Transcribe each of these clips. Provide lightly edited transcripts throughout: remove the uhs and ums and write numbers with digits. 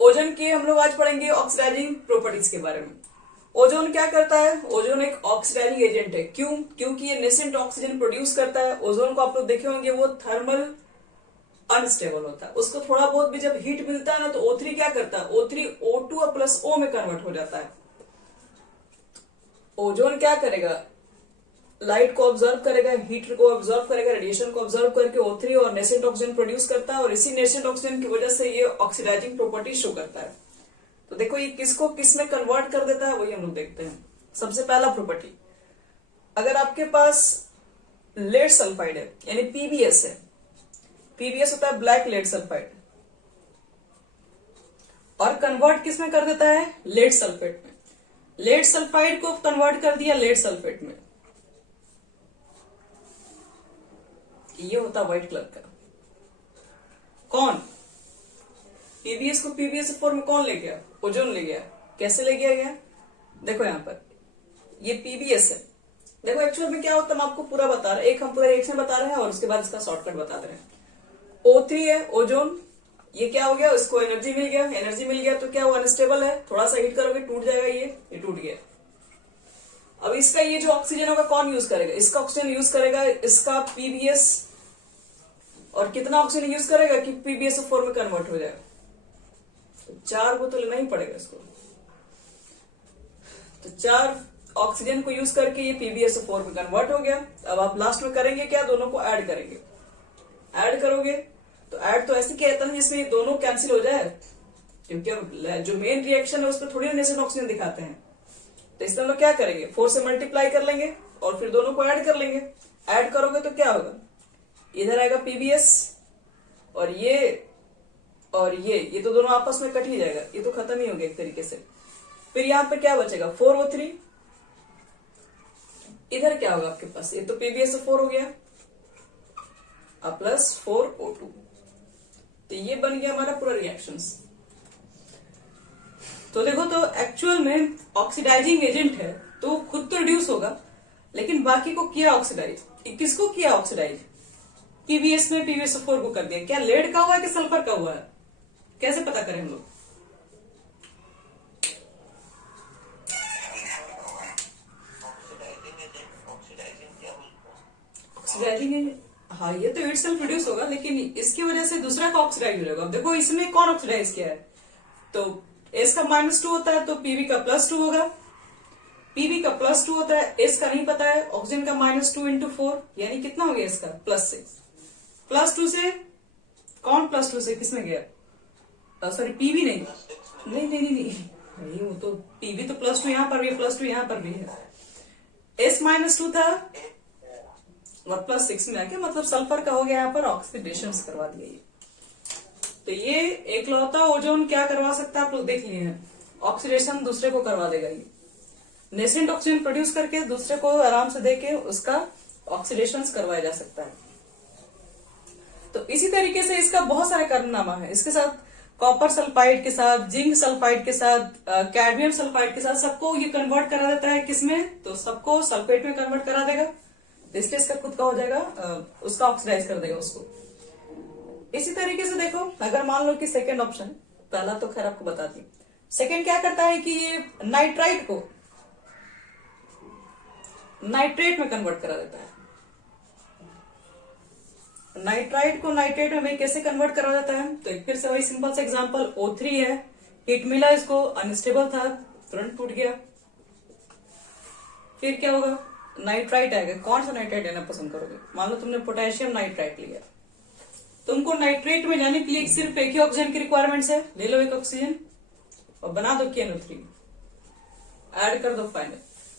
Ozone की हम लोग आज पढ़ेंगे ऑक्सीडाइजिंग प्रॉपर्टीज के बारे में। ओजोन क्या करता है? ओजोन एक ऑक्सीडाइजिंग एजेंट है। क्यों? क्योंकि ये नेसेंट ऑक्सीजन प्रोड्यूस करता है। ओजोन को आप लोग देखे होंगे वो थर्मल अनस्टेबल होता है। उसको थोड़ा बहुत भी जब हीट मिलता है ना तो O3 क्या करता है? O3 O2 प्लस O में कन्वर्ट हो जाता है। ओजोन क्या करेगा? लाइट को ऑब्जर्व करेगा, हीट को ऑब्जर्व करेगा, रेडिएशन को ऑब्जर्व करके O3 और नेसेंट ऑक्सीजन प्रोड्यूस करता है और इसी नेसेंट ऑक्सीजन की वजह से ये ऑक्सीडाइजिंग प्रॉपर्टी शो करता है। तो देखो ये किसको किस में कन्वर्ट कर देता है वही हम लोग देखते हैं। सबसे पहला प्रॉपर्टी, अगर आपके पास लेड सल्फाइड है यानी पीबीएस है, पीबीएस होता है ब्लैक लेड सल्फाइड, और कन्वर्ट किस में कर देता है? लेड सल्फेट में। लेड सल्फाइड को कन्वर्ट कर दिया लेड सल्फेट में, ये होता व्हाइट कलर का। कौन? पीबीएस को पीबीएस फॉर्म में कौन ले गया? ओजोन ले गया। कैसे ले गया? देखो यहां पर ये पीबीएस है। देखो एक्चुअल में क्या होता है मैं आपको पूरा बता रहा हूं। एक हम पूरा रिएक्शन बता रहे हैं और उसके बाद इसका शॉर्टकट बता रहे हैं। O3 है ओजोन, ये क्या हो गया? इसको एनर्जी मिल गया। एनर्जी मिल गया तो क्या वो अनस्टेबल है, थोड़ा सा हीट करोगे टूट जाएगा। ये टूट गया। अब इसका ये जो ऑक्सीजन होगा कौन यूज करेगा? इसका ऑक्सीजन यूज करेगा इसका पीबीएस। और कितना ऑक्सीजन यूज करेगा कि पीबीएस4 में कन्वर्ट हो जाए? तो 4 को तो लेना ही पड़ेगा इसको। तो 4 ऑक्सीजन को यूज करके ये पीबीएस4 में कन्वर्ट हो गया। अब आप लास्ट में करेंगे क्या? दोनों को ऐड करेंगे। ऐड करोगे तो ऐड तो ऐसे किया जाता है जिसमें ये दोनों कैंसिल हो जाए, क्योंकि अब जो मेन रिएक्शन है उस पर थोड़ी नेसेंट ऑक्सीजन दिखाते हैं। तो इसमें हम लोग क्या करेंगे? 4 से मल्टीप्लाई कर लेंगे और फिर दोनों को ऐड कर लेंगे। ऐड करोगे तो क्या होगा? इधर आएगा पीबीएस और ये तो दोनों आपस में कट ही जाएगा। ये तो खत्म ही हो गया एक तरीके से। फिर यहां पर क्या बचेगा? 4O3। इधर क्या होगा आपके पास? ये तो पीबीएस4 हो गया प्लस 4O2। तो ये बन गया हमारा पूरा रिएक्शंस। तो देखो तो एक्चुअल में ऑक्सीडाइजिंग एजेंट है तो खुद तो रिड्यूस होगा, लेकिन बाकी को किया ऑक्सीडाइज। किसको किया ऑक्सीडाइज? पीबीएस में पीबीएस4 को कर दिया। क्या लेड का हुआ है कि सल्फर का हुआ है? कैसे पता करें हम लोग? ऑक्सीडाइजिंग एजेंट, हाँ ये तो इट सेल्फ रिड्यूस होगा, लेकिन इसकी वजह से दूसरा का ऑक्सीडाइज हो जाएगा। अब देखो इसमें कौन ऑक्सीडाइज किया है? तो एस का -2 होता है तो पीबी का +2 होगा। पीबी का +2 होता है, एस का नहीं पता है। ऑक्सीजन का -2 × 4 यानी कितना हो गया इसका? +6। +2 से कौन +2 से किसमें गया? सॉरी पीबी नहीं नहीं, वो तो पीबी तो +2 यहां पर भी है, +2 यहां पर भी है। एस -2 था और +6 में आके मतलब सल्फर का हो गया यहाँ पर ऑक्सीडेशन करवा दिया। ये तो ये एकलौता ओजोन क्या करवा सकता है आप लोग देख लिए हैं, ऑक्सीडेशन दूसरे को करवा देगा। ये नेसेंट ऑक्सीजन प्रोड्यूस करके दूसरे को आराम से देके उसका ऑक्सीडेशन करवाया जा सकता है। तो इसी तरीके से इसका बहुत सारे कारनामा है। इसके साथ कॉपर सल्फाइड के साथ, जिंक सल्फाइड के साथ, कैडमियम सल्फाइड के साथ सबको ये कन्वर्ट करा देता है। किसमें? तो सबको सल्फेट में कन्वर्ट करा देगा। इसलिए इसका खुद का हो जाएगा, उसका ऑक्सीडाइज कर देगा उसको। इसी तरीके से देखो अगर मान लो कि सेकंड ऑप्शन, पहला तो खैर आपको बताती हूँ। सेकंड क्या करता है कि ये नाइट्राइट को नाइट्रेट में कन्वर्ट करा देता है। नाइट्राइट को नाइट्रेट में भाई कैसे कन्वर्ट करा जाता है? तो एक फिर से वही सिंपल सा एग्जांपल, O3 है, हीट मिला इसको, अनस्टेबल था, तुरंत टूट गया। फिर क्या होगा? नाइट्राइट आएगा। कौन सा नाइट्राइट लेना पसंद करोगे? मान लो तुमने पोटेशियम नाइट्राइट लिया, तुमको नाइट्रेट में जाने के लिए सिर्फ एक ही ऑक्सीजन की रिक्वायरमेंट है। ले लो एक ऑक्सीजन और बना दो KNO3, ऐड कर दो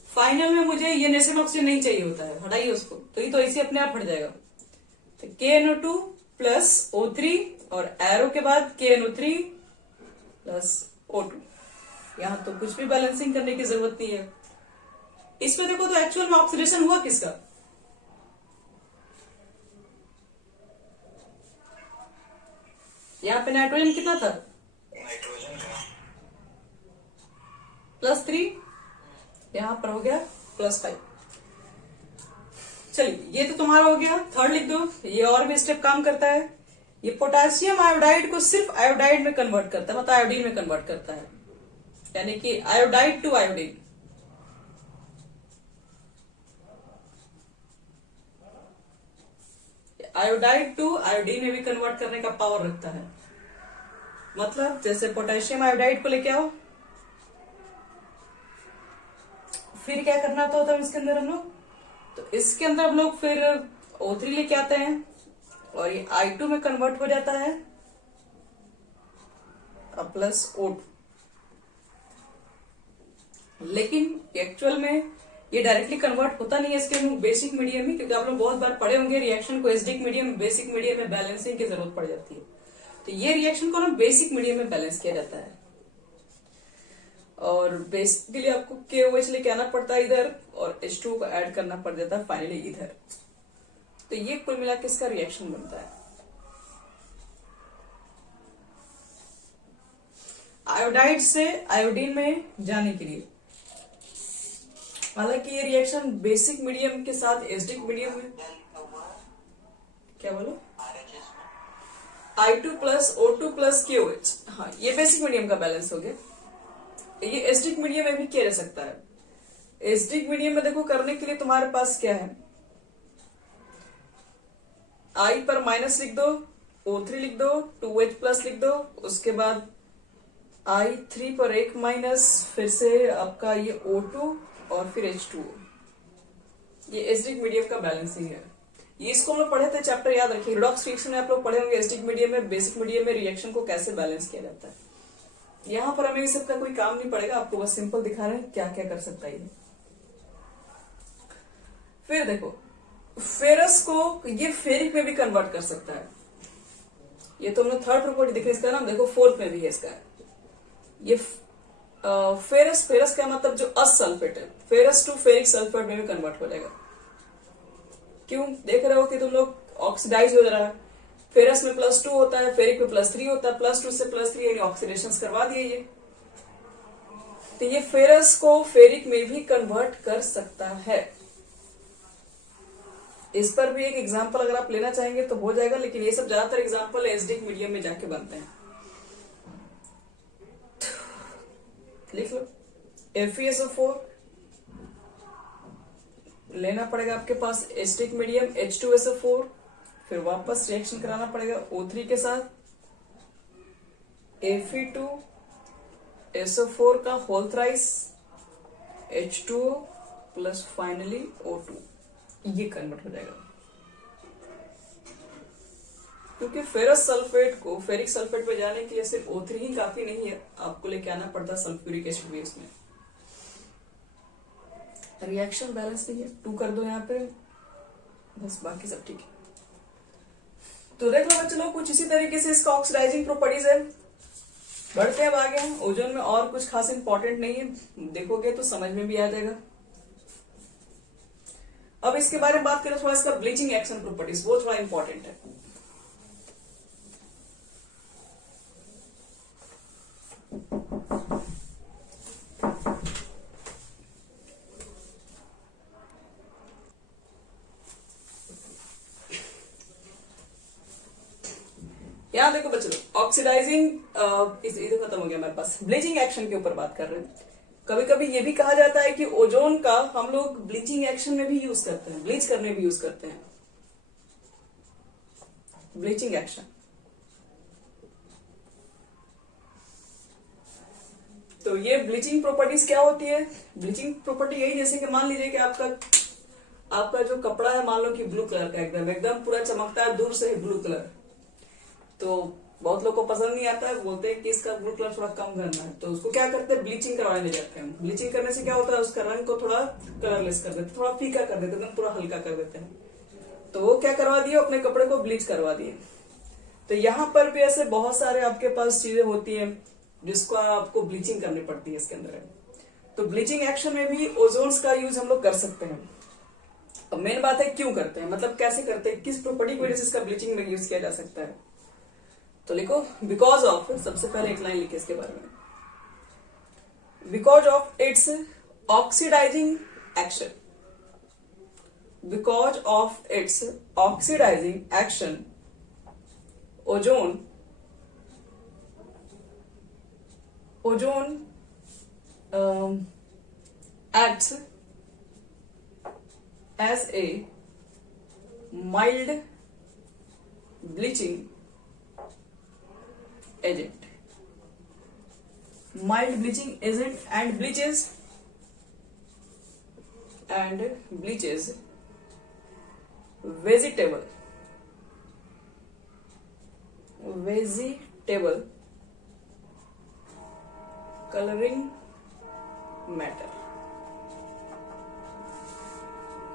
फाइनल में मुझे ये नेसेंट ऑक्सीजन नहीं चाहिए होता है, हटाइए उसको, तो ये तो ऐसे अपने आप हट जाएगा। तो KNO2 प्लस O3 और एरो के बाद KNO3 प्लस O2। यहां तो कुछ भी बैलेंसिंग करने की जरूरत नहीं है। इसमें देखो तो एक्चुअल में ऑक्सीडेशन हुआ किसका? यहाँ पे नाइट्रोजन कितना था? नाइट्रोजन का +3, यहां पर हो गया +5। चलिए ये तो तुम्हारा हो गया। थर्ड लिख दो, ये और भी स्टेप काम करता है। ये पोटेशियम आयोडाइड को सिर्फ आयोडाइड में कन्वर्ट करता है, मतलब आयोडीन में कन्वर्ट करता है, यानी कि iodide to iodine. Iodide to iodine में भी कन्वर्ट करने का पावर रखता है। मतलब जैसे पोटेशियम आयोडाइड को लेके आओ, फिर क्या करना होता है इसके अंदर हम लोग, तो इसके अंदर हम लोग फिर O3 लेके आते हैं और ये I2 में कन्वर्ट हो जाता है प्लस O2। लेकिन एक्चुअल में ये डायरेक्टली कन्वर्ट होता नहीं है इसके बेसिक मीडियम में, क्योंकि आप लोग बहुत बार पढ़े होंगे रिएक्शन को एसिडिक मीडियम बेसिक मीडियम में बैलेंसिंग की जरूरत पड़ जाती है। तो ये रिएक्शन को ना बेसिक मीडियम में बैलेंस किया जाता है और बेसिकली आपको KOH लेके आना पड़ता है इधर और H2 को ऐड करना पड़ जाता है फाइनली इधर। तो ये कुल मिला के इसका रिएक्शन बनता है। आयोडाइड से आयोडीन में जाने के लिए, हालांकि ये रिएक्शन बेसिक मीडियम के साथ एसिडिक मीडियम में, क्या बोलो, I2 plus O2 plus KOH, हाँ ये बेसिक मीडियम का बैलेंस हो गया। ये एसिडिक मीडियम में भी किया जा सकता है। एसिडिक मीडियम में देखो करने के लिए तुम्हारे पास क्या है, I पर माइनस लिख दो, O3 लिख दो, 2H प्लस लिख दो, उसके बाद I3 पर एक माइनस, फिर से आपका ये O2 और फिर H2। ये एसिडिक मीडियम का बैलेंसिंग है। ये इसको हम लोग पढ़े थे, चैप्टर याद रखिए, रिडॉक्स रिएक्शन में आप लोग पढ़े होंगे एसिडिक मीडियम में बेसिक मीडियम में रिएक्शन को कैसे बैलेंस किया जाता है। यहां पर हमें इस सब का कोई काम नहीं पड़ेगा, आपको बस सिंपल दिखा रहे हैं क्या क्या कर सकता है ये। फिर देखो फेरस को ये फेरिक में भी कन्वर्ट कर सकता है। ये तो हम लोग थर्ड प्रॉपर्टी देख रहे हैं, इसका नाम देखो फोर्थ में भी है इसका। ये फेरस, फेरस का मतलब जो असल्फेट है, फेरस टू फेरिक सल्फेट में भी कन्वर्ट हो जाएगा। क्यों, देख रहे हो कि तुम लोग ऑक्सीडाइज हो रहा है, फेरस में +2 होता है, फेरिक में +3 होता है, +2 से +3 यानी ऑक्सीडेशन करवा दिए ये। तो ये फेरस को फेरिक में भी कन्वर्ट कर सकता है। इस पर भी एक एग्जांपल अगर आप लेना चाहेंगे तो हो जाएगा, लेकिन ये सब ज्यादातर एग्जांपल एसिडिक मीडियम में जाके बनते हैं। लिख लो FeSO4 लेना पड़ेगा आपके पास एसिडिक मीडियम H2SO4, फिर वापस रिएक्शन कराना पड़ेगा O3 के साथ Fe2SO4 का whole thrice H2O plus finally O2, ये कन्वर्ट हो जाएगा। क्योंकि फेरस सल्फेट को फेरिक सल्फेट पे जाने के लिए सिर्फ O3 ही काफी नहीं है, आपको लेके आना पड़ता है सल्फ्यूरिक एसिड भी इसमें। रिएक्शन बैलेंस नहीं है, 2 कर दो यहाँ पे, बस बाकी सब ठीक है। तो देख लो बच्चों, कुछ इसी तरीके से इसका ऑक्सीडाइजिंग प्रॉपर्टीज है। बढ़ते हैं अब आगे, ओजोन में और कुछ खास इंपॉर्टेंट नहीं है, देखोगे तो समझ में भी आ जाएगा। अब इसके बारे में बात करें थोड़ा, इसका ब्लीचिंग एक्शन प्रॉपर्टीज, वो थोड़ा इंपॉर्टेंट है। यहां देखो बच्चों, ऑक्सीडाइजिंग इधर खत्म हो गया हमारे पास, ब्लीचिंग एक्शन के ऊपर बात कर रहे हैं। कभी कभी ये भी कहा जाता है कि ओजोन का हम लोग ब्लीचिंग एक्शन में भी यूज करते हैं, ब्लीच करने में भी यूज करते हैं ब्लीचिंग एक्शन। तो ये ब्लीचिंग प्रॉपर्टीज क्या होती है? ब्लीचिंग प्रॉपर्टी यही, जैसे कि मान लीजिए कि आपका जो कपड़ा है, मान लो कि ब्लू कलर का, एकदम पूरा चमकता है दूर से ब्लू कलर, तो बहुत लोग को पसंद नहीं आता है, बोलते हैं कि इसका ब्लू कलर थोड़ा कम करना है, तो उसको क्या करते हैं, ब्लीचिंग करवाने ले जाते हैं। ब्लीचिंग करने से क्या होता है, उसका रंग को थोड़ा कलरलेस कर देते, थोड़ा फीका कर देते, एकदम पूरा हल्का कर देते हैं। तो वो क्या करवा दिए, अपने कपड़े को ब्लीच करवा दिए। तो यहाँ पर भी ऐसे बहुत सारे आपके पास चीजें होती है जिसको आपको ब्लीचिंग करनी पड़ती है इसके अंदर। तो ब्लीचिंग एक्शन में भी ओजोन्स का यूज हम लोग कर सकते हैं। अब मेन बात है क्यों करते हैं, मतलब कैसे करते हैं, किस प्रॉपर्टी की वजह से इसका ब्लीचिंग में यूज किया जा सकता है। तो लिखो बिकॉज ऑफ, सबसे पहले एक लाइन लिखे इसके बारे में, because of its oxidising action, because of its oxidising action ozone acts as a mild bleaching agent. Mild bleaching agent and bleaches vegetable coloring matter.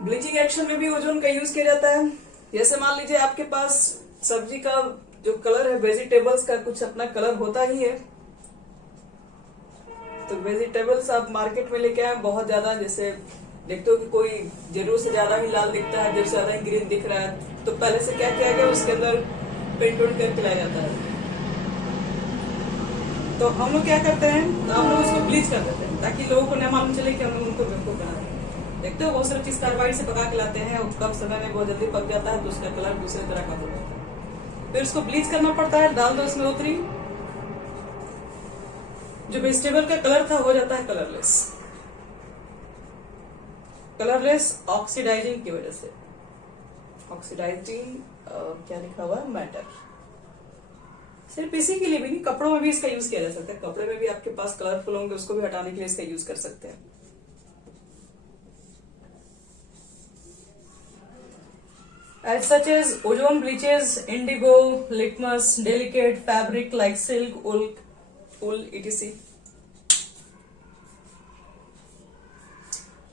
Bleaching action में भी ओजोन का यूज किया जाता है। जैसे मान लीजिए आपके पास सब्जी का जो कलर है, वेजिटेबल्स का कुछ अपना कलर होता ही है, तो वेजिटेबल्स आप मार्केट में लेके आए बहुत ज्यादा, जैसे देखते हो कि कोई जरूर से ज्यादा ही लाल दिखता है, जब से ज्यादा ही ग्रीन दिख रहा है, तो पहले से क्या किया गया, उसके अंदर पेंट उंट करके लाया जाता है। तो हम लोग क्या करते हैं, हम लोग उसको ब्लीच कर देते हैं ताकि लोगों को न मालूम चले कि हम लोग उनको बेवकूफ बना रहे हैं। देखते हो बहुत सारी चीज कार्बाइड से पका के लाते हैं, कम समय में बहुत जल्दी पक जाता है, तो उसका कलर दूसरे तरह का हो जाता है। फिर उसको ब्लीच करना पड़ता है, डाल दो उसमें O3, जो वेजिटेबल का कलर था हो जाता है कलरलेस ऑक्सीडाइजिंग की वजह से। ऑक्सीडाइजिंग क्या लिखा हुआ है, मैटर। सिर्फ इसी के लिए भी नहीं, कपड़ों में भी इसका यूज किया जा सकता है। कपड़े में भी आपके पास कलरफुल होंगे, उसको भी हटाने के लिए इसका यूज कर सकते हैं। As such as ozone bleaches indigo, litmus, delicate fabric like silk, wool etc.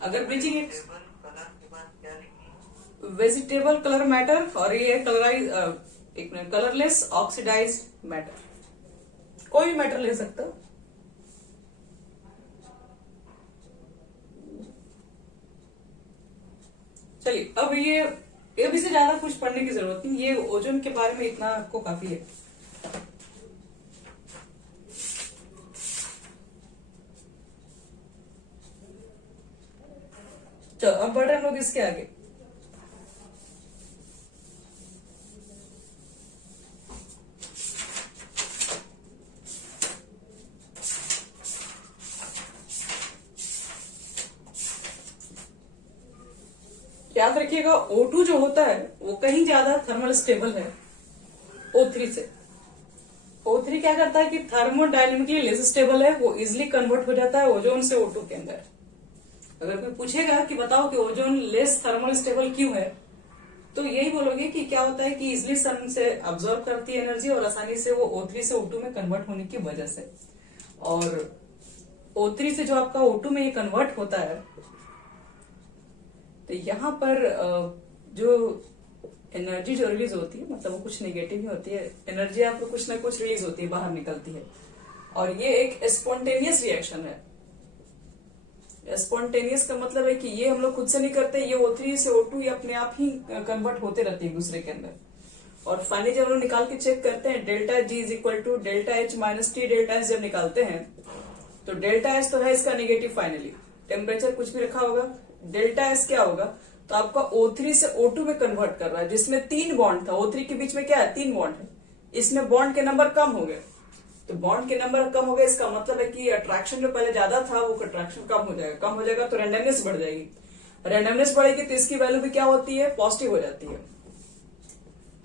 अगर ब्लीचिंग एक कलर के बाद क्या लिखी? वेजिटेबल कलर मैटर, और ये कलरलेस ऑक्सीडाइज मैटर, कोई भी मैटर ले सकते हो। चलिए, अब ये भी से ज्यादा कुछ पढ़ने की जरूरत नहीं, ये ओजोन के बारे में इतना आपको काफी है। चलो अब बढ़ रहे हैं लोग इसके आगे। याद रखिएगा O2 जो होता है वो कहीं ज्यादा थर्मल स्टेबल है O3 से। O3 क्या करता है कि थर्मोडायनेमिकली लेस स्टेबल है, वो इजिली कन्वर्ट हो जाता है ओजोन से O2 के अंदर। अगर कोई पूछेगा कि बताओ कि ओजोन लेस थर्मल स्टेबल क्यों है, तो यही बोलोगे कि क्या होता है कि इजिली सन से अब्सॉर्ब करती है एनर्जी और आसानी से वो O3 से O2 में कन्वर्ट होने की वजह से। और O3 से जो आपका O2 में ये कन्वर्ट होता है, तो यहाँ पर जो एनर्जी जो रिलीज होती है, मतलब वो कुछ नेगेटिव ही होती है, एनर्जी आपको कुछ ना कुछ रिलीज होती है, बाहर निकलती है, और ये एक स्पॉन्टेनियस रिएक्शन है। स्पॉन्टेनियस का मतलब है कि ये हम लोग खुद से नहीं करते, ये O3 से O2 ये अपने आप ही कन्वर्ट होते रहती है एक दूसरे के अंदर। और फाइनली जब हम लोग निकाल के चेक करते हैं, delta G is equal to delta H minus T delta S जब निकालते हैं, तो डेल्टा S तो है इसका नेगेटिव, फाइनली टेम्परेचर कुछ भी रखा होगा, डेल्टा S क्या होगा, तो आपका O3 से O2 में कन्वर्ट कर रहा है, जिसमें 3 बॉन्ड था। O3 के बीच में क्या है, 3 बॉन्ड है, इसमें बॉन्ड के नंबर कम हो गए, तो बॉन्ड के नंबर कम हो गए, इसका मतलब है कि अट्रैक्शन जो पहले ज्यादा था वो अट्रैक्शन कम हो जाएगा, तो रैंडमनेस बढ़ जाएगी। रैंडमनेस बढ़ेगी तो इसकी वैल्यू भी क्या होती है, पॉजिटिव हो जाती है।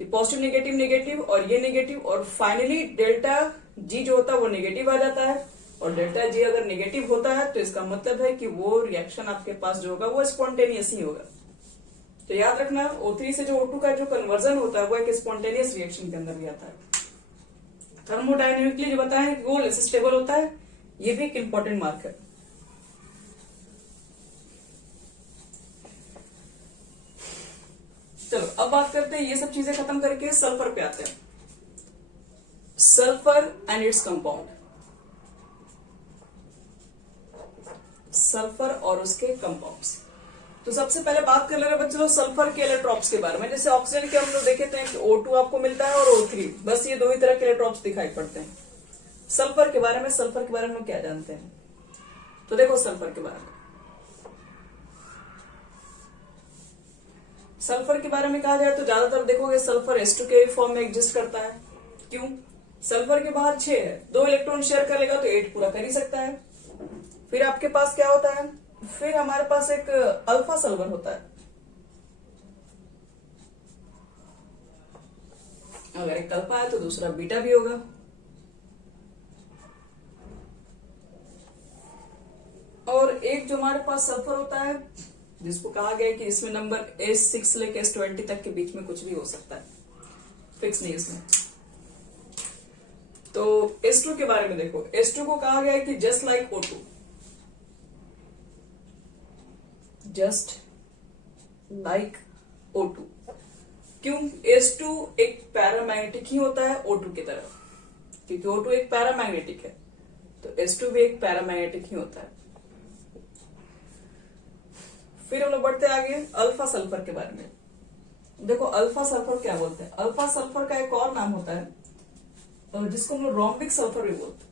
पॉजिटिव नेगेटिव नेगेटिव और ये नेगेटिव, और फाइनली डेल्टा G जो होता है वो नेगेटिव आ जाता है। और डेल्टा G अगर नेगेटिव होता है तो इसका मतलब है कि वो रिएक्शन आपके पास जो होगा वो स्पॉन्टेनियस ही होगा। तो याद रखना, O3 से जो O2 का जो कन्वर्जन होता है वो एक स्पॉन्टेनियस रिएक्शन के अंदर भी आता है। थर्मोडायनेमिकली जो बताया कि वो लेस स्टेबल होता है, ये भी एक इंपॉर्टेंट मार्क है। चलो अब बात करते हैं, ये सब चीजें खत्म करके सल्फर पे आते हैं। Sulphur and its compound, sulphur और उसके कंपाउंड्स। तो सबसे पहले बात कर ले रहे बच्चों सल्फर के इलेक्ट्रॉन्स के बारे में। जैसे ऑक्सीजन के हम लोग देखे थे कि O2 आपको मिलता है और O3, बस ये दो ही तरह के इलेक्ट्रॉन्स दिखाई पड़ते हैं। सल्फर के बारे में हम लोग क्या जानते हैं, तो देखो सल्फर के बारे में कहा जाए तो ज्यादातर देखोगे सल्फर H2 के फॉर्म में एग्जिस्ट करता है, क्यों? सल्फर के बाहर 6 है, 2 इलेक्ट्रॉन शेयर कर लेगा तो 8 पूरा कर ही सकता है। फिर आपके पास क्या होता है? फिर हमारे पास एक अल्फा सल्फर होता है। अगर एक अल्फा है तो दूसरा बीटा भी होगा। और एक जो हमारे पास सल्फर होता है जिसको कहा गया है कि इसमें नंबर S6 से लेकर S20 तक के बीच में कुछ भी हो सकता है, फिक्स नहीं इसमें। तो S2 के बारे में देखो, S2 को कहा गया है कि just like O2, just like O2। क्यों? S2 एक पैरामैग्नेटिक ही होता है O2 की तरह, क्योंकि O2 एक पैरामैग्नेटिक है, तो S2 भी एक पैरामैग्नेटिक ही होता है। फिर हम लोग बढ़ते आगे अल्फा सल्फर के बारे में। देखो अल्फा सल्फर क्या बोलते हैं? अल्फा सल्फर का एक और नाम होता है जिसको हम लोग रोम्बिक सल्फर भी बोलते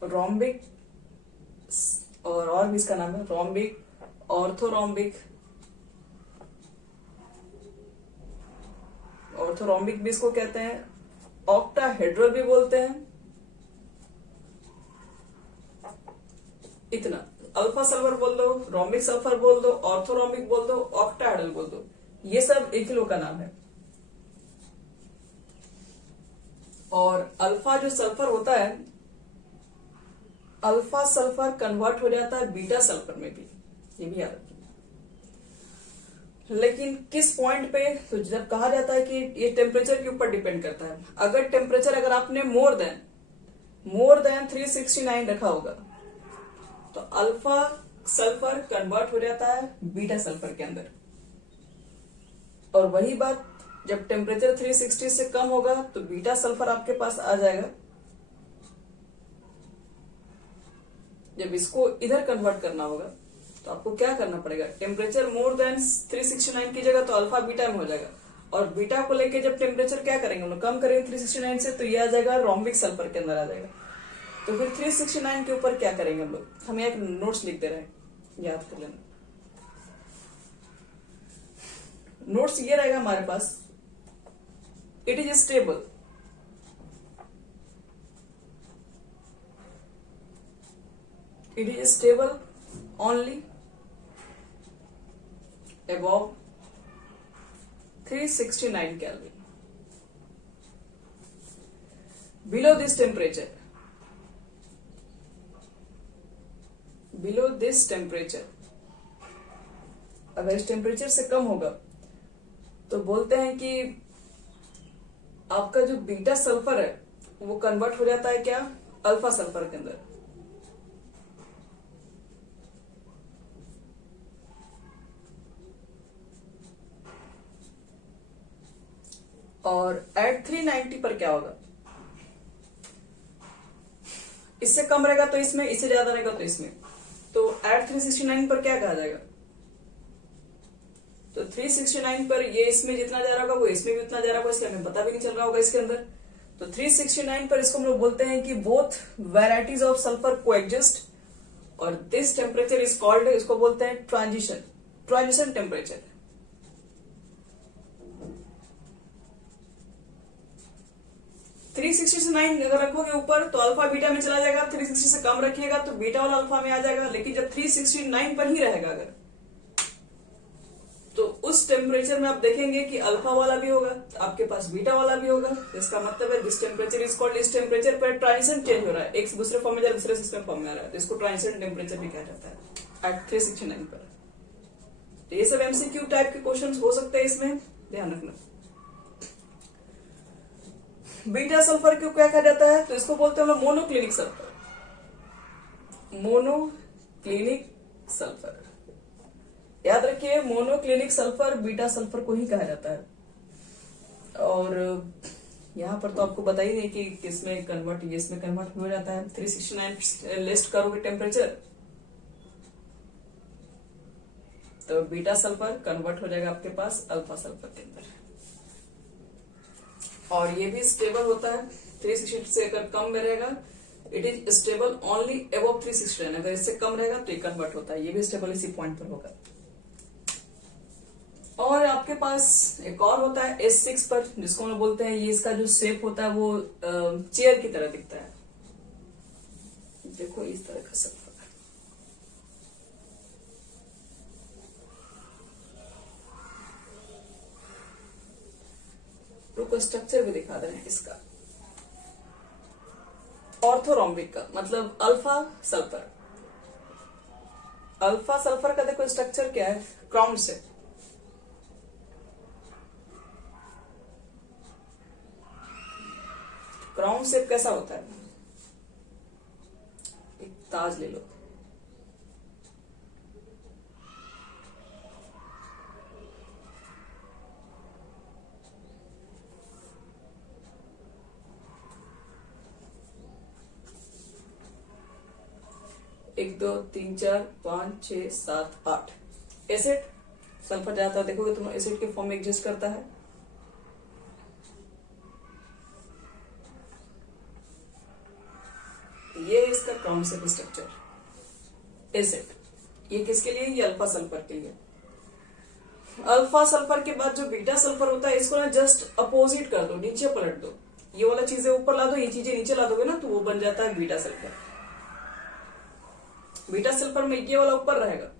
हैं। रोम्बिक और भी इसका नाम है रोम्बिक, ऑर्थोरोम्बिक। ऑर्थोरोम्बिक भी इसको कहते हैं, ऑक्टाहेड्रल भी बोलते हैं। इतना अल्फा सल्फर बोल दो, रोम्बिक सल्फर बोल दो, ऑर्थोरोम्बिक बोल दो, ऑक्टाहेड्रल बोल दो, ये सब एक ही लोग का नाम है। और अल्फा जो सल्फर होता है, अल्फा सल्फर कन्वर्ट हो जाता है बीटा सल्फर में भी, ये भी याद रखिए। लेकिन किस पॉइंट पे? तो जब कहा जाता है कि ये टेम्परेचर के ऊपर डिपेंड करता है। अगर टेम्परेचर अगर आपने मोर देन 369 रखा होगा तो अल्फा सल्फर कन्वर्ट हो जाता है बीटा सल्फर के अंदर। और वही बात जब टेम्परेचर 360 से कम होगा तो बीटा सल्फर आपके पास आ जाएगा। जब इसको इधर कन्वर्ट करना होगा तो आपको क्या करना पड़ेगा? टेम्परेचर मोर देन 369 की जगह तो अल्फा बीटा में हो जाएगा, और बीटा को लेके जब टेम्परेचर क्या करेंगे हम लोग, कम करेंगे 369 से, तो ये आ जाएगा रोम्बिक सल्फर के अंदर आ जाएगा। तो फिर 369 के ऊपर क्या करेंगे हम लोग? हम यहाँ नोट्स लिख दे रहे हैं, याद कर लेना। नोट्स ये रहेगा हमारे पास, it is stable only above 369 Kelvin. Below this temperature, अगर इस टेम्परेचर से कम होगा तो बोलते हैं कि आपका जो बीटा सल्फर है वो कन्वर्ट हो जाता है क्या? अल्फा सल्फर के अंदर। और एट 390 पर क्या होगा? इससे कम रहेगा तो इसमें, इससे ज्यादा रहेगा तो इसमें। तो एट 369 पर क्या कहा जाएगा? तो 369 पर ये इसमें जितना जा रहा होगा वो इसमें भी उतना जा रहा होगा, इसलिए हमें पता भी नहीं चल रहा होगा इसके अंदर। तो 369 पर इसको हम लोग बोलते हैं कि both varieties of sulphur coexist, और दिस टेम्परेचर इज कॉल्ड, इसको बोलते हैं ट्रांजिशन टेम्परेचर। थ्री 369 अगर रखोगे ऊपर तो अल्फा बीटा में चला जाएगा, 360 से कम रखिएगा तो बीटा वाला अल्फा में आ जाएगा। लेकिन जब 369 पर ही रहेगा अगर, तो उस टेम्परेचर में आप देखेंगे कि अल्फा वाला भी होगा, आपके पास बीटा वाला भी होगा। इसका मतलब है दिस टेम्परेचर इज कॉल्ड, इस टेम्परेचर पर ट्रांजिशन चेंज हो रहा है, एक से दूसरे फॉर्म में जा रहा है, दूसरे सिस्टम फॉर्म में आ रहा है, तो इसको ट्रांजिशन टेम्परेचर भी कहा जाता है एट 369 पर। तो ये सब एमसीक्यू टाइप के क्वेश्चन हो सकते हैं, इसमें ध्यान रखना। बीटा सल्फर को क्या कहा जाता है? तो इसको बोलते हैं हम लोग मोनोक्लिनिक सल्फर। मोनोक्लिनिक सल्फर, याद रखिए, मोनोक्लिनिक सल्फर बीटा सल्फर को ही कहा जाता है। और यहां पर तो आपको बता ही नहीं कि किसमें कन्वर्ट, इसमें कन्वर्ट हो जाता है। 369 लिस्ट करोगे टेम्परेचर तो बीटा सल्फर कन्वर्ट हो जाएगा आपके पास अल्फा सल्फर के अंदर। और ये भी स्टेबल होता है, 360 से अगर कम में रहेगा it is stable only above 369, अगर इससे कम रहेगा तो ये कन्वर्ट होता है, ये भी स्टेबल इसी पॉइंट पर होगा। और आपके पास एक और होता है S6 पर, जिसको हम बोलते हैं, ये इसका जो शेप होता है वो चेयर की तरह दिखता है। देखो इस तरह का सल्फर। रुको स्ट्रक्चर भी दिखा रहे हैं इसका। ऑर्थोरोम्बिक का मतलब अल्फा सल्फर। अल्फा सल्फर का देखो स्ट्रक्चर क्या है, क्राउन से। क्राउन शेप कैसा होता है, एक ताज ले लो। एक दो तीन चार पांच छह सात आठ एसिड सल्फर जाता है, देखोगे तुम एसिड के फॉर्म में एग्जिस्ट करता है। ये इसका क्राउन शेप स्ट्रक्चर एसिड। ये किसके लिए, ये अल्फा सल्फर के लिए। अल्फा सल्फर के बाद जो बीटा सल्फर होता है, इसको ना जस्ट अपोजिट कर दो, नीचे पलट दो। ये वाला चीजें ऊपर ला दो, ये चीजें नीचे ला दोगे ना, तो वो बन जाता है बीटा सल्फर। बीटा सल्फर में ये वाला ऊपर रहेगा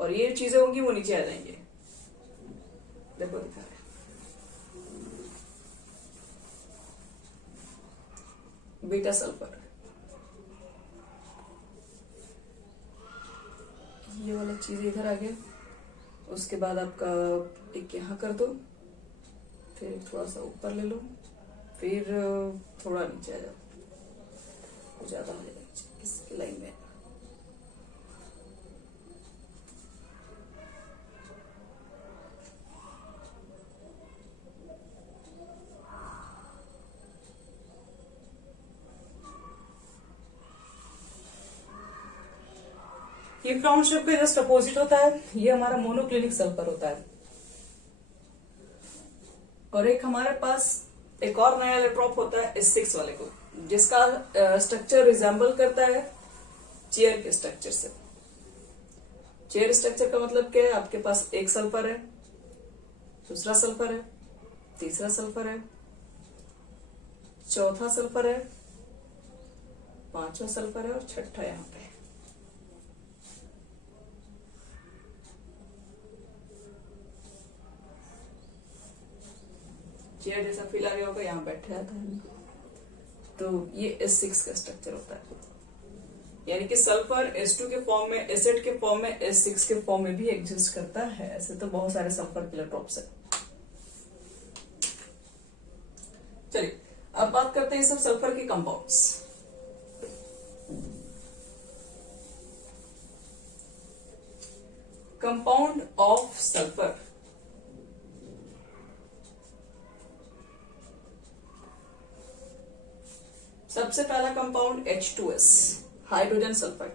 और ये चीजें होंगी वो नीचे आ जाएंगे। देखो दिखा रहे, बीटा सल्फर। ये वाला चीज इधर आ गया, उसके बाद आपका एक यहां कर दो, फिर थोड़ा सा ऊपर ले लो, फिर थोड़ा नीचे आ जाओ, ज्यादा हो जाएगा इस लाइन में। ये क्राउन शेप के जस्ट अपोजिट होता है, ये हमारा मोनोक्लिनिक सल्फर होता है। और एक हमारे पास एक और नया एलेट्रॉप होता है S6 वाले को, जिसका स्ट्रक्चर रिजेंबल करता है चेयर के स्ट्रक्चर से। चेयर स्ट्रक्चर का मतलब क्या है, आपके पास एक सल्फर है, दूसरा सल्फर है, तीसरा सल्फर है, चौथा सल्फर है, पांचवा सल्फर है और छठा यहाँ पे। चेयर जैसा फील आ गया होगा, यहाँ बैठे जाता है। तो ये S6 का स्ट्रक्चर होता है, यानी कि सल्फर S2 के फॉर्म में, एसिड के फॉर्म में, S6 के फॉर्म में भी एग्जिस्ट करता है। ऐसे तो बहुत सारे सल्फर के इलेक्ट्रॉप्स है। चलिए अब बात करते हैं सब सल्फर के कंपाउंड्स। Compound of sulphur. सबसे पहला कंपाउंड H2S, हाइड्रोजन सल्फाइड।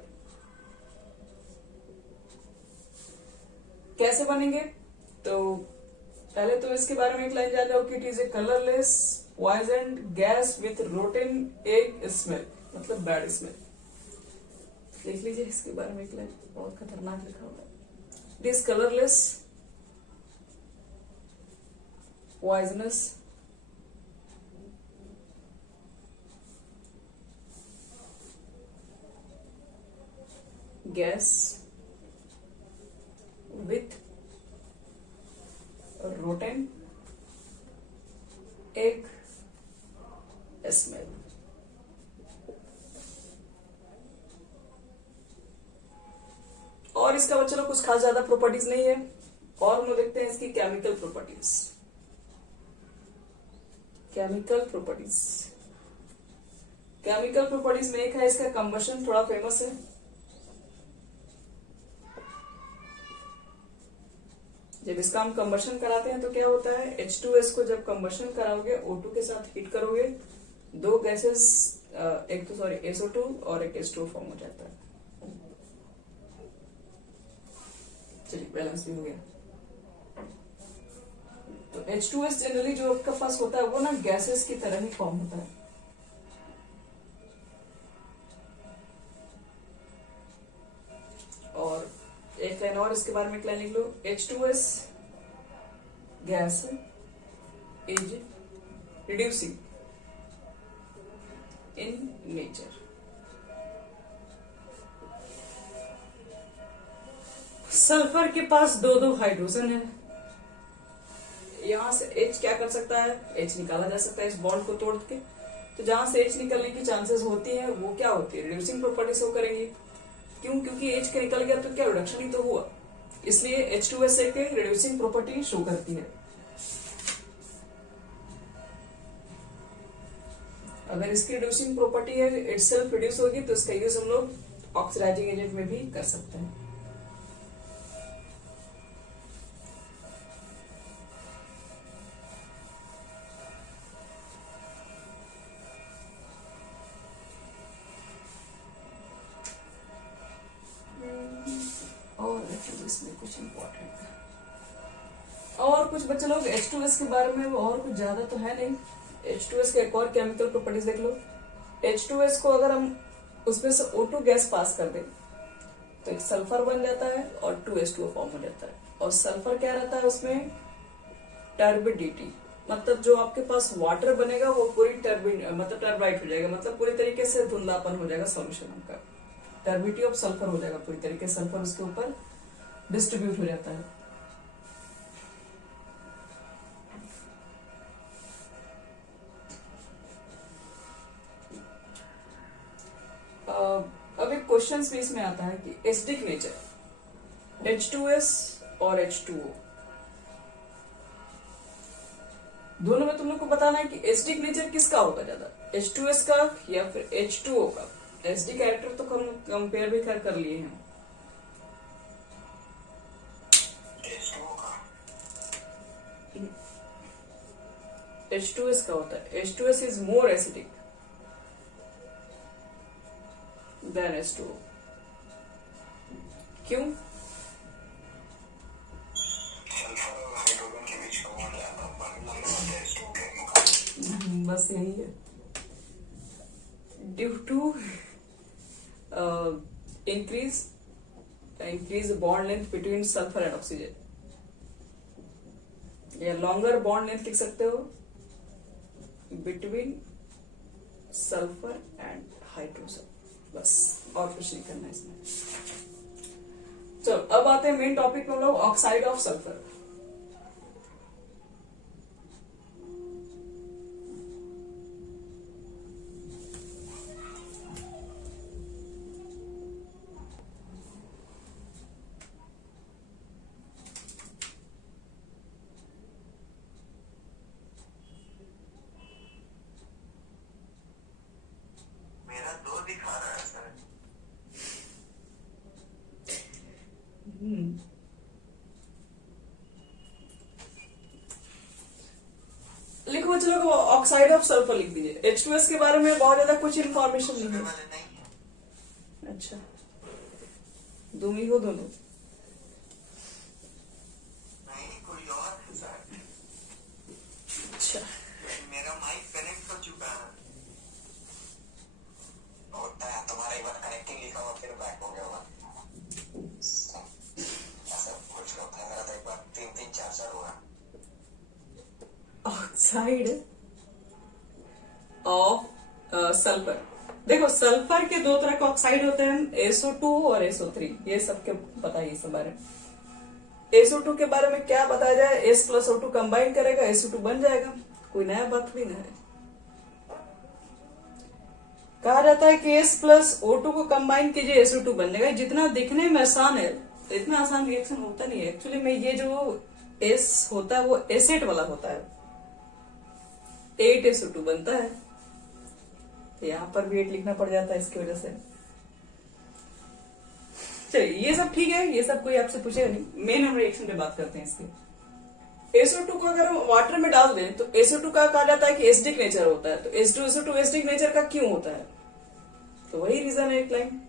कैसे बनेंगे, तो पहले तो इसके बारे में एक लाइन जान जाओ कि it is a colourless poison gas with rotten egg smell, मतलब बैड स्मेल। लिख लीजिए इसके बारे में एक लाइन, बहुत खतरनाक लिखा हुआ है। It is colourless poisonous gas with rotten egg smell। और इसका चलो कुछ खास ज्यादा प्रॉपर्टीज नहीं है, और हम लोग देखते हैं इसकी chemical properties. Chemical properties, chemical properties में एक है इसका कंबशन, थोड़ा फेमस है। जब इसका हम कंबशन कराते हैं तो क्या होता है, H2S को जब कंबशन कराओगे, O2 के साथ हीट करोगे, दो गैसेस, एक तो सॉरी SO2 और एक H2O फॉर्म हो जाता है। चलिए बैलेंस भी हो गया। तो H2S जनरली जो आपका पास होता है वो ना गैसेस की तरह ही फॉर्म होता है। और एक लाइन और इसके बारे में एक लाइन लिख लो, H2S gas is reducing in nature. Sulphur के पास दो दो हाइड्रोजन है, यहां से H क्या कर सकता है, H निकाला जा सकता है इस बॉन्ड को तोड़ के। तो जहां से H निकलने की चांसेस होती है वो क्या होती है, रिड्यूसिंग प्रॉपर्टी शो करेंगी। क्यों? क्योंकि H के निकल गया तो क्या रिडक्शन ही तो हुआ, इसलिए H2S एक रिड्यूसिंग प्रॉपर्टी शो करती है। अगर इसकी रिड्यूसिंग प्रॉपर्टी है इटसेल्फ रिड्यूस होगी तो इसका यूज हम लोग ऑक्सीडाइजिंग एजेंट में भी कर सकते हैं। और इसमें कुछ इम्पोर्टेंट और कुछ बच्चे लोग H2S के बारे में और कुछ ज्यादा तो है नहीं। H2S के एक और केमिकल प्रॉपर्टीज देख लो। H2S को अगर हम उसमें से O2 गैस पास कर दें तो एक सल्फर बन जाता है और 2H2O फॉर्म हो जाता है। और सल्फर क्या रहता है उसमें, टर्बिडिटी, मतलब जो आपके पास वाटर बनेगा वो पूरी मतलब टर्बाइट हो जाएगा, मतलब पूरी तरीके से धुंधलापन हो जाएगा सॉल्यूशन आपका। टर्बिडिटी ऑफ सल्फर हो जाएगा, पूरी तरीके से सल्फर उसके ऊपर डिस्ट्रीब्यूट हो जाता है। अब एक क्वेश्चन भी इसमें आता है कि एसिडिक नेचर H2S और H2O दोनों में तुम लोग को बताना है कि एसिडिक नेचर किसका होगा ज्यादा, H2S का या फिर H2O का। एसिडिक कैरेक्टर तो हम कंपेयर भी कर लिए हैं। H2S का होता है, H2S is more acidic then H2O। क्यों? बस यही है, due to increase bond length between sulfur and oxygen, या लॉन्गर बॉन्ड लेंथ लिख सकते हो बिटवीन सल्फर एंड हाइड्रोजन। बस और कुछ नहीं करना इसमें। चलो अब आते हैं मेन टॉपिक में, हम लोग ऑक्साइड ऑफ सल्फर। मेरा 2 दिखा रहा है सर। लिखो चलो ऑक्साइड ऑफ सल्फर लिख दीजिए। H2S के बारे में बहुत ज्यादा कुछ इन्फॉर्मेशन नहीं है। वाले नहीं है। अच्छा, तुम ही हो दोनों। नहीं, कोई और है सर। अच्छा, मेरा माइक कनेक्ट हो चुका है। होता है तुम्हारा एक बार कनेक्टिंग लिखा हुआ फिर बैक हो गया होगा। ऐसा कुछ होता है, मेरा तो एक बार 3-4 हुआ। Oxide of sulphur. देखो सल्फर के दो तरह के ऑक्साइड होते हैं, SO2 और SO3। ये सबके पता है इस बारे में। SO2 के बारे में क्या बताया जाए, S प्लस O2 कंबाइन करेगा SO2 बन जाएगा, कोई नया बात भी नहीं है। कहा जाता है कि S प्लस O2 को कंबाइन कीजिए SO2 बन जाएगा। जितना दिखने में आसान है इतना आसान रिएक्शन होता नहीं है। एक्चुअली में ये जो S होता है वो एसिड वाला होता है, 8SO2 बनता है। तो यहाँ पर भी 8 लिखना पड़ जाता है इसकी वजह से। चलिए ये सब ठीक है, ये सब कोई आपसे पूछेगा नहीं। मेन हम रिएक्शन पे बात करते हैं इसके। SO2 को अगर हम वाटर में डाल दें तो SO2 का कहा जाता है कि एसिडिक नेचर होता है। तो H2SO2 एसिडिक नेचर का क्यों होता है, तो वही रीजन है। एक लाइन,